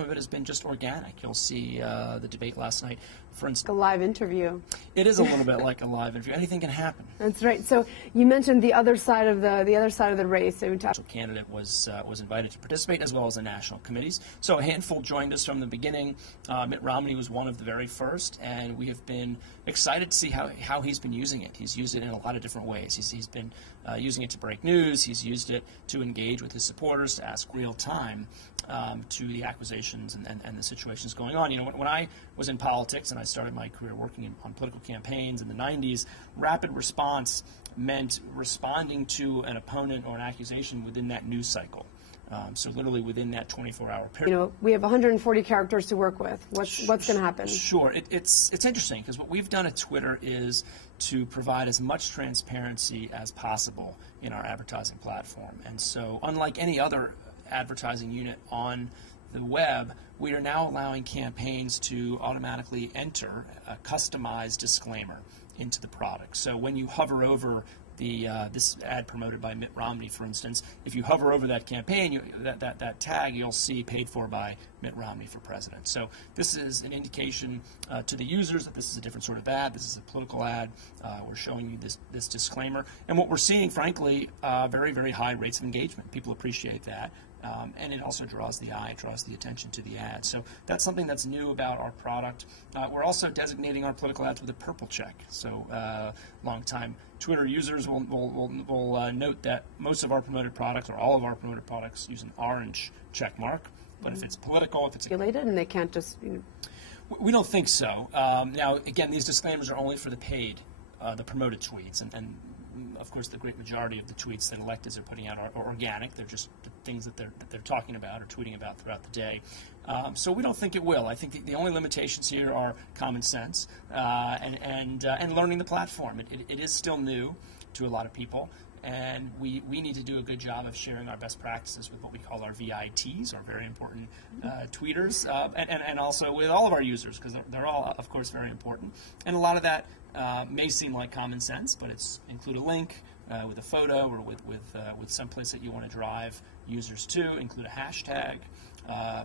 Some of it has been just organic. You'll see the debate last night, for instance. A live interview. It is a little bit like a live interview. Anything can happen. That's right. So you mentioned the other side of the race. So The candidate was invited to participate, as well as the national committees. So a handful joined us from the beginning. Mitt Romney was one of the very first, and we have been excited to see how he's been using it. He's used it in a lot of different ways. He's been using it to break news. He's used it to engage with his supporters, to ask real time to the accusations and the situations going on. You know, when I was in politics and I started my career working on political campaigns in the 90s, rapid response meant responding to an opponent or an accusation within that news cycle. So literally within that 24-hour period. You know, we have 140 characters to work with. What's going to happen? Sure. It's interesting because what we've done at Twitter is to provide as much transparency as possible in our advertising platform. And so unlike any other advertising unit on the web, we are now allowing campaigns to automatically enter a customized disclaimer into the product. So when you hover over this ad promoted by Mitt Romney, for instance, if you hover over that campaign, that tag, you'll see paid for by Mitt Romney for president. So this is an indication to the users that this is a different sort of ad. This is a political ad. We're showing you this disclaimer. And what we're seeing, frankly, very, very high rates of engagement. People appreciate that. And it also draws the eye, draws the attention to the ad. So that's something that's new about our product. We're also designating our political ads with a purple check. So long-time Twitter users will note that most of our promoted products, or all of our promoted products, use an orange check mark. But if it's political, if it's regulated, and they can't just. We don't think so. Now, again, these disclaimers are only for the paid, the promoted tweets, and of course, the great majority of the tweets that electeds are putting out are organic. They're just the things that they're talking about or tweeting about throughout the day. So we don't think it will. I think the only limitations here are common sense and learning the platform. It is still new to a lot of people, and we need to do a good job of sharing our best practices with what we call our VITs, our very important tweeters, and also with all of our users, because they're all, of course, very important. And a lot of that may seem like common sense, but it's include a link with a photo or with some place that you want to drive users to, include a hashtag.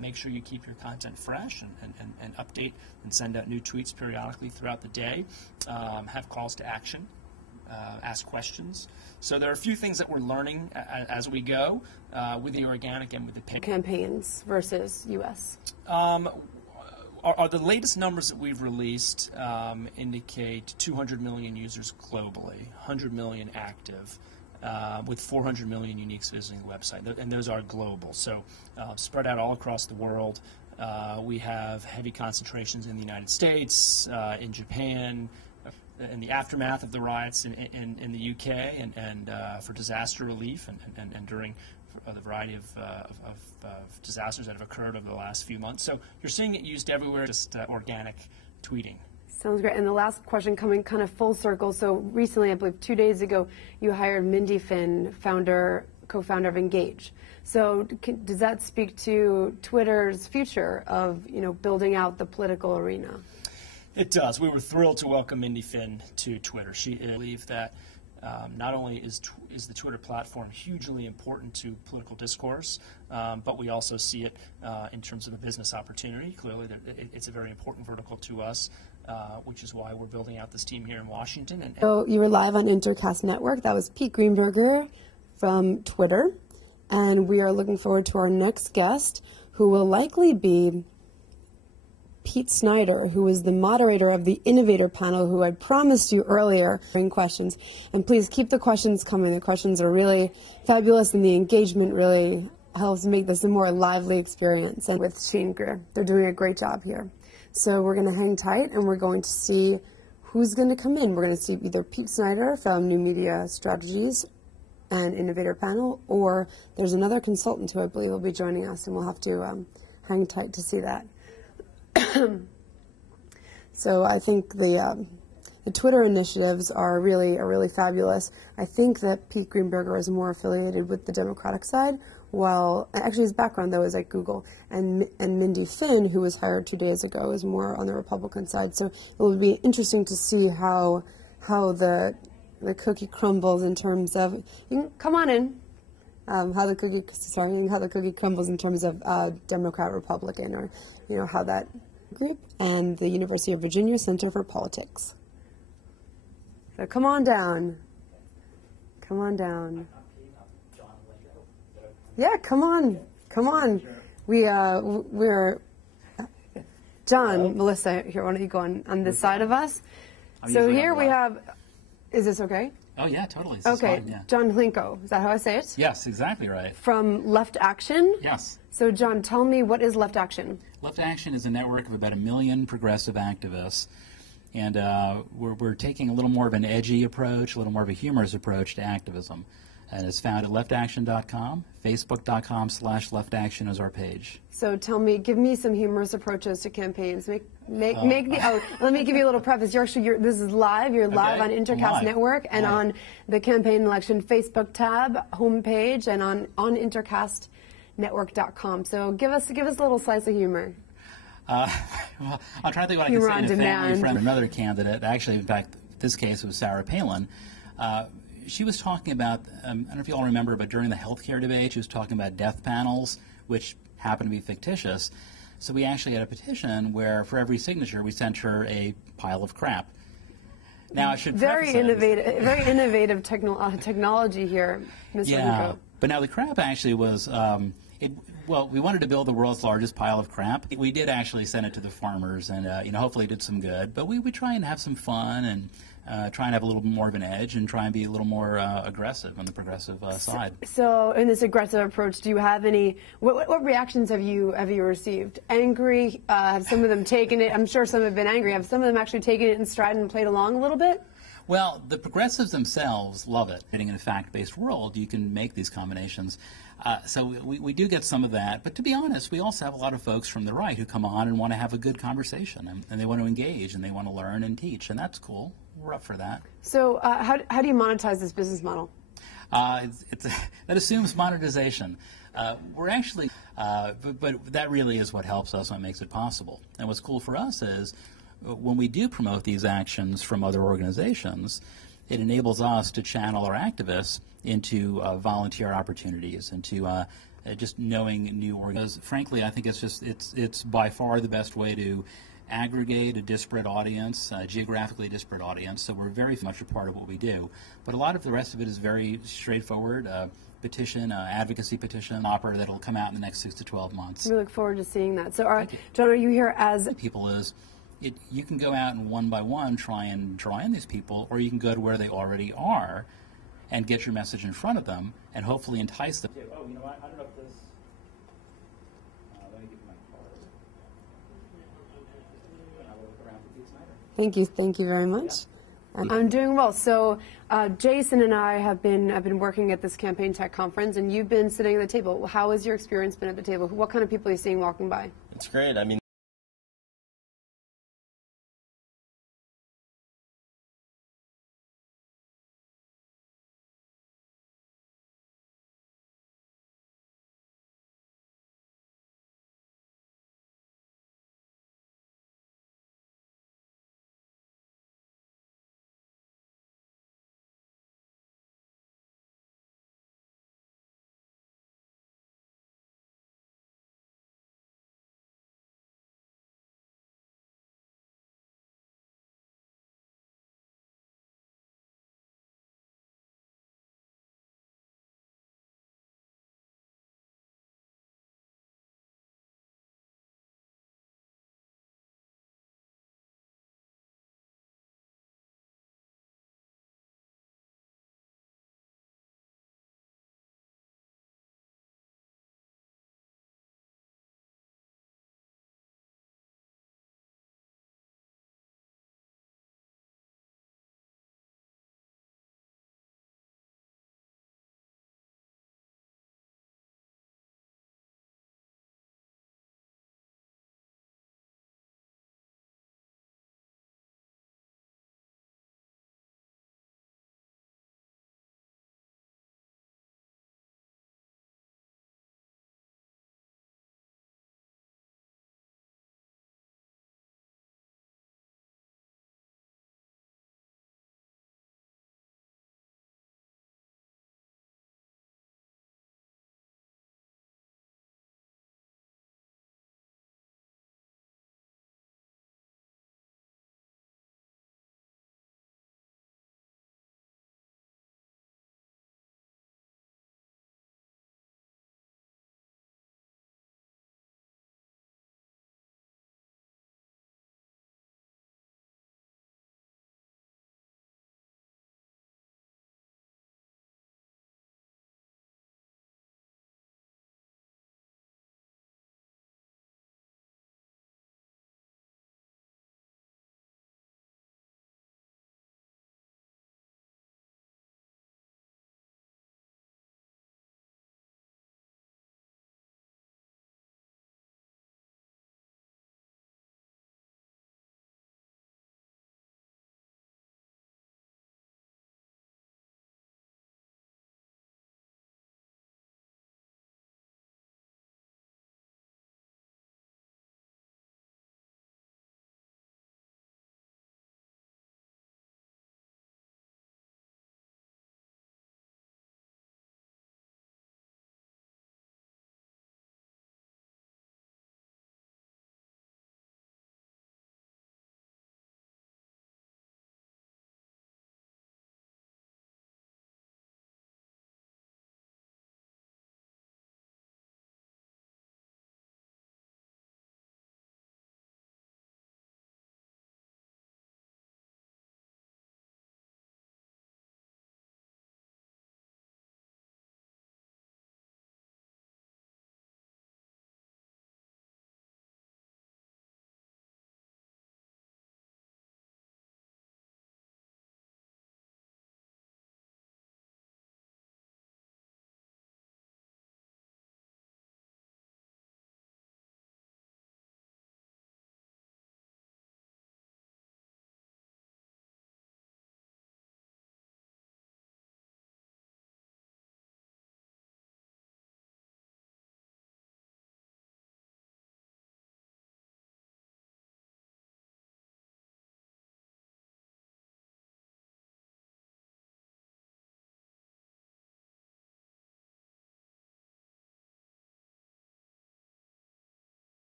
Make sure you keep your content fresh and update and send out new tweets periodically throughout the day. Have calls to action. Ask questions. So there are a few things that we're learning as we go with the organic and with the paid Campaigns versus U.S. Are the latest numbers that we've released indicate 200 million users globally, 100 million active, with 400 million uniques visiting the website, and those are global. So spread out all across the world. We have heavy concentrations in the United States, in Japan, in the aftermath of the riots in the UK, and for disaster relief and during the variety of disasters that have occurred over the last few months. So you're seeing it used everywhere, just organic tweeting. Sounds great. And the last question coming kind of full circle. So recently, I believe 2 days ago, you hired Mindy Finn, co-founder of Engage. So does that speak to Twitter's future of, building out the political arena? It does. We were thrilled to welcome Mindy Finn to Twitter. She believes that not only is the Twitter platform hugely important to political discourse, but we also see it in terms of a business opportunity. Clearly, it's a very important vertical to us, which is why we're building out this team here in Washington. So you were live on Intercast Network. That was Pete Greenberger from Twitter. And we are looking forward to our next guest, who will likely be Pete Snyder, who is the moderator of the Innovator Panel, who I promised you earlier bring questions. And please keep the questions coming. The questions are really fabulous, and the engagement really helps make this a more lively experience. And with Shane Greer, they're doing a great job here. So we're going to hang tight, and we're going to see who's going to come in. We're going to see either Pete Snyder from New Media Strategies and Innovator Panel, or there's another consultant who I believe will be joining us, and we'll have to hang tight to see that. So I think the Twitter initiatives are really fabulous. I think that Pete Greenberger is more affiliated with the Democratic side, while actually his background though is at Google, and Mindy Finn, who was hired 2 days ago, is more on the Republican side. So it will be interesting to see how the cookie crumbles in terms of, you can come on in. how the cookie crumbles in terms of Democrat Republican, or how that group, and the University of Virginia Center for Politics. So come on down. Come on down. Yeah, come on. Come on. We're John, Melissa, here, why don't you go on this side of us? So here we have, is this okay? Oh, yeah, totally. This Okay, is fine, yeah. John Hlinko, is that how I say it? Yes, exactly right. From Left Action? Yes. So John, tell me, what is Left Action? Left Action is a network of about 1 million progressive activists, and we're taking a little more of an edgy approach, a little more of a humorous approach to activism. And it's found at leftaction.com. Facebook.com/leftaction is our page. So tell me, give me some humorous approaches to campaigns. Let me give you a little preface. This is live. You're live on Intercast Network and on the Campaign Election Facebook tab, homepage, and on intercastnetwork.com. So give us a little slice of humor. Well, I'll try to think what Humor I can say on to a family demand. friend, another candidate. Actually, in fact, this case it was Sarah Palin. She was talking about, I don't know if you all remember, but during the healthcare debate, she was talking about death panels, which happened to be ficticious. So we actually had a petition where for every signature we sent her a pile of crap. Now I should Very innovative technology here, Mr. Yeah, Hlinko. but now the crap actually was, well, we wanted to build the world's largest pile of crap. We did actually send it to the farmers, and hopefully it did some good. But we try and have some fun and try and have a little more of an edge and try and be a little more aggressive on the progressive side. So in this aggressive approach, do you have any? What reactions have you received? Angry? Have some of them taken it? I'm sure some have been angry. Have some of them actually taken it in stride and played along a little bit? Well, the progressives themselves love it. In a fact-based world, you can make these combinations. So we do get some of that. But to be honest, we also have a lot of folks from the right who come on and want to have a good conversation, and they want to engage, and they want to learn and teach, and that's cool. We're up for that. So how do you monetize this business model? That assumes monetization. We're actually, but that really is what helps us and makes it possible. And what's cool for us is when we do promote these actions from other organizations, it enables us to channel our activists into volunteer opportunities, into just knowing new organizations. Frankly, I think it's by far the best way to aggregate a disparate audience, geographically disparate audience, so we're very much a part of what we do. But a lot of the rest of it is very straightforward. Petition, advocacy petition, opera that'll come out in the next 6 to 12 months. We look forward to seeing that. So, John, are you here as... People is, you can go out and one by one try and draw in these people, or you can go to where they already are and get your message in front of them and hopefully entice them. Oh, you know what? I don't know if this... let me give you my card. Thank you very much. Yeah. I'm doing well. So Jason and I have been working at this Campaign Tech Conference, and you've been sitting at the table. How has your experience been at the table? What kind of people are you seeing walking by? It's great. I mean,